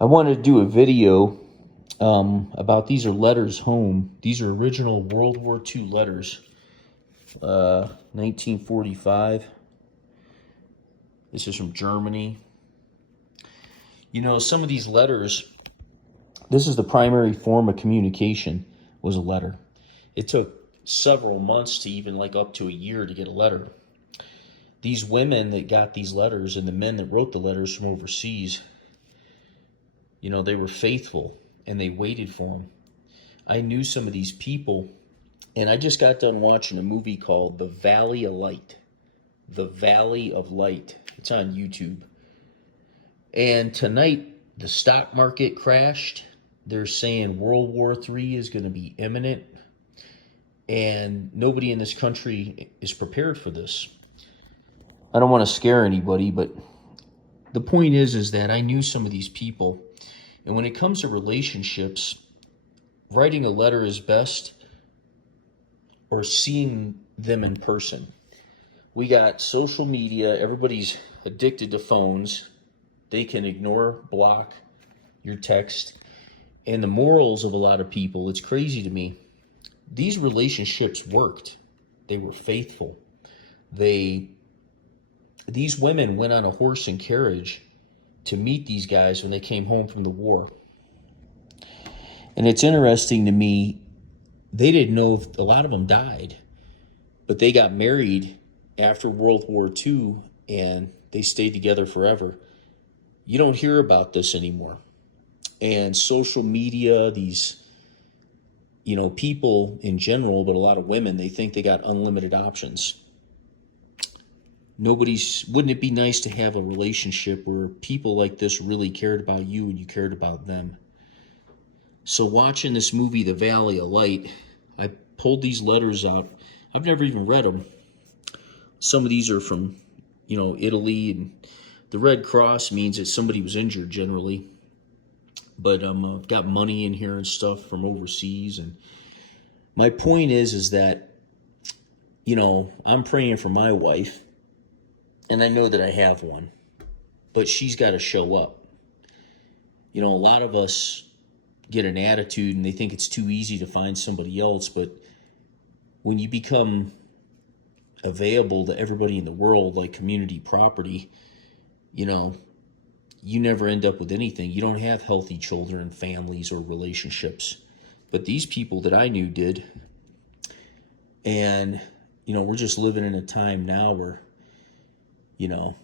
I wanted to do a video about these are letters home. These are original World War II letters, 1945. This is from Germany. You know, some of these letters, this is the primary form of communication, was a letter. It took several months to even like up to a year to get a letter. These women that got these letters and the men that wrote the letters from overseas, you know, they were faithful and they waited for them. I knew some of these people, and I just got done watching a movie called The Valley of Light. The Valley of Light. It's on YouTube. And tonight, the stock market crashed. They're saying World War III is going to be imminent. And nobody in this country is prepared for this. I don't want to scare anybody, but the point is that I knew some of these people. And when it comes to relationships, writing a letter is best, or seeing them in person. We got social media. Everybody's addicted to phones. They can ignore, block your text. And the morals of a lot of people, it's crazy to me. These relationships worked. They were faithful. These women went on a horse and carriage to meet these guys when they came home from the war. And it's interesting to me, they didn't know if a lot of them died, but they got married after World War II and they stayed together forever. You don't hear about this anymore. And social media, these, you know, people in general, but a lot of women, they think they got unlimited options. Wouldn't it be nice to have a relationship where people like this really cared about you and you cared about them? So watching this movie, The Valley of Light, I pulled these letters out. I've never even read them. Some of these are from, you know, Italy, and the Red Cross means that somebody was injured generally. But I've got money in here and stuff from overseas. And my point is that, you know, I'm praying for my wife. And I know that I have one, but she's got to show up. You know, a lot of us get an attitude and they think it's too easy to find somebody else. But when you become available to everybody in the world, like community property, you know, you never end up with anything. You don't have healthy children, families, or relationships. But these people that I knew did. And, you know, we're just living in a time now where, you know,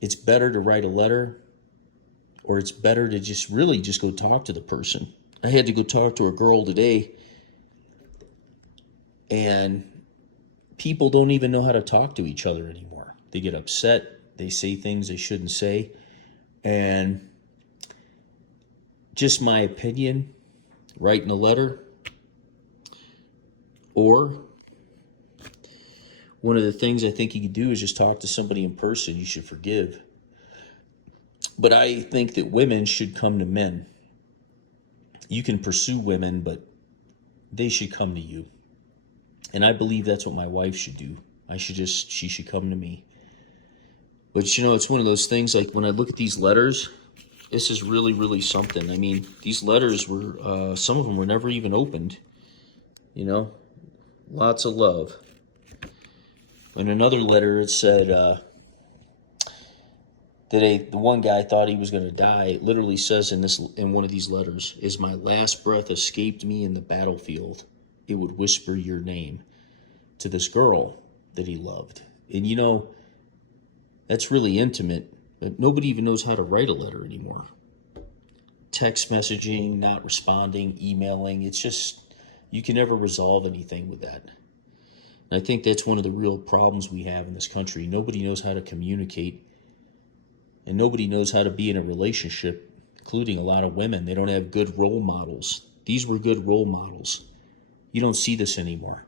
it's better to write a letter, or it's better to just really just go talk to the person. I had to go talk to a girl today, and people don't even know how to talk to each other anymore. They get upset. They say things they shouldn't say. And just my opinion, writing a letter, or one of the things I think you could do is just talk to somebody in person. You should forgive. But I think that women should come to men. You can pursue women, but they should come to you. And I believe that's what my wife should do. She should come to me. But, you know, it's one of those things, like when I look at these letters, this is really, really something. I mean, these letters were, some of them were never even opened. You know, lots of love. In another letter, it said that the one guy thought he was going to die. It literally says in one of these letters, "As my last breath escaped me in the battlefield, it would whisper your name," to this girl that he loved. And, you know, that's really intimate, but nobody even knows how to write a letter anymore. Text messaging, not responding, emailing, it's just, you can never resolve anything with that. And I think that's one of the real problems we have in this country. Nobody knows how to communicate, and nobody knows how to be in a relationship, including a lot of women. They don't have good role models. These were good role models. You don't see this anymore.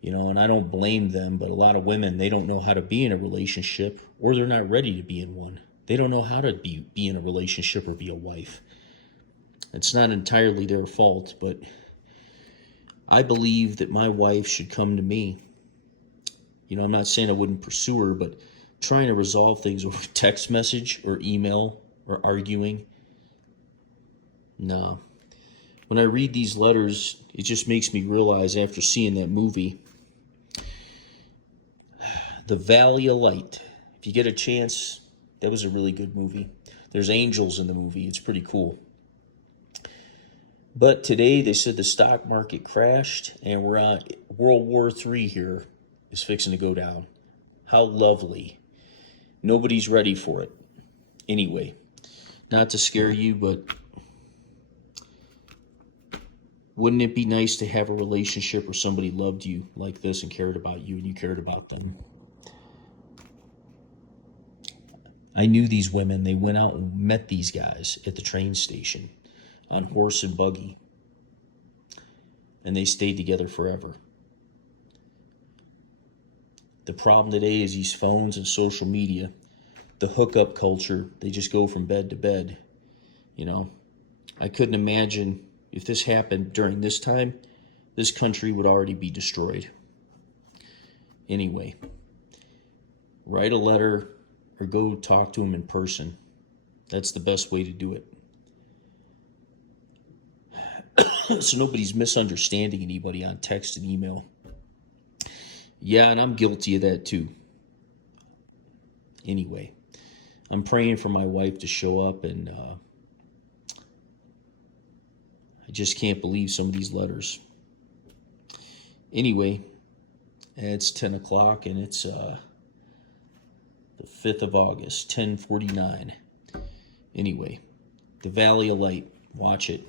You know, and I don't blame them, but a lot of women, they don't know how to be in a relationship, or they're not ready to be in one. They don't know how to be in a relationship or be a wife. It's not entirely their fault, but I believe that my wife should come to me. You know, I'm not saying I wouldn't pursue her, but trying to resolve things over text message or email or arguing, No. When I read these letters, it just makes me realize after seeing that movie, The Valley of Light. If you get a chance, that was a really good movie. There's angels in the movie. It's pretty cool. But today they said the stock market crashed and we're on World War III here is fixing to go down. How lovely. Nobody's ready for it. Anyway, not to scare you, but wouldn't it be nice to have a relationship where somebody loved you like this and cared about you and you cared about them? I knew these women. They went out and met these guys at the train station on horse and buggy. And they stayed together forever. The problem today is these phones and social media, the hookup culture, they just go from bed to bed. You know, I couldn't imagine if this happened during this time, this country would already be destroyed. Anyway, write a letter or go talk to them in person. That's the best way to do it. So nobody's misunderstanding anybody on text and email. Yeah, and I'm guilty of that too. Anyway, I'm praying for my wife to show up, and I just can't believe some of these letters. Anyway, it's 10 o'clock and it's the 5th of August, 10:49. Anyway, The Valley of Light. Watch it.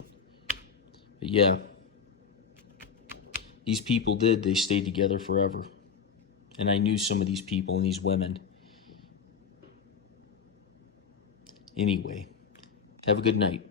But yeah, these people they stayed together forever. And I knew some of these people and these women. Anyway, have a good night.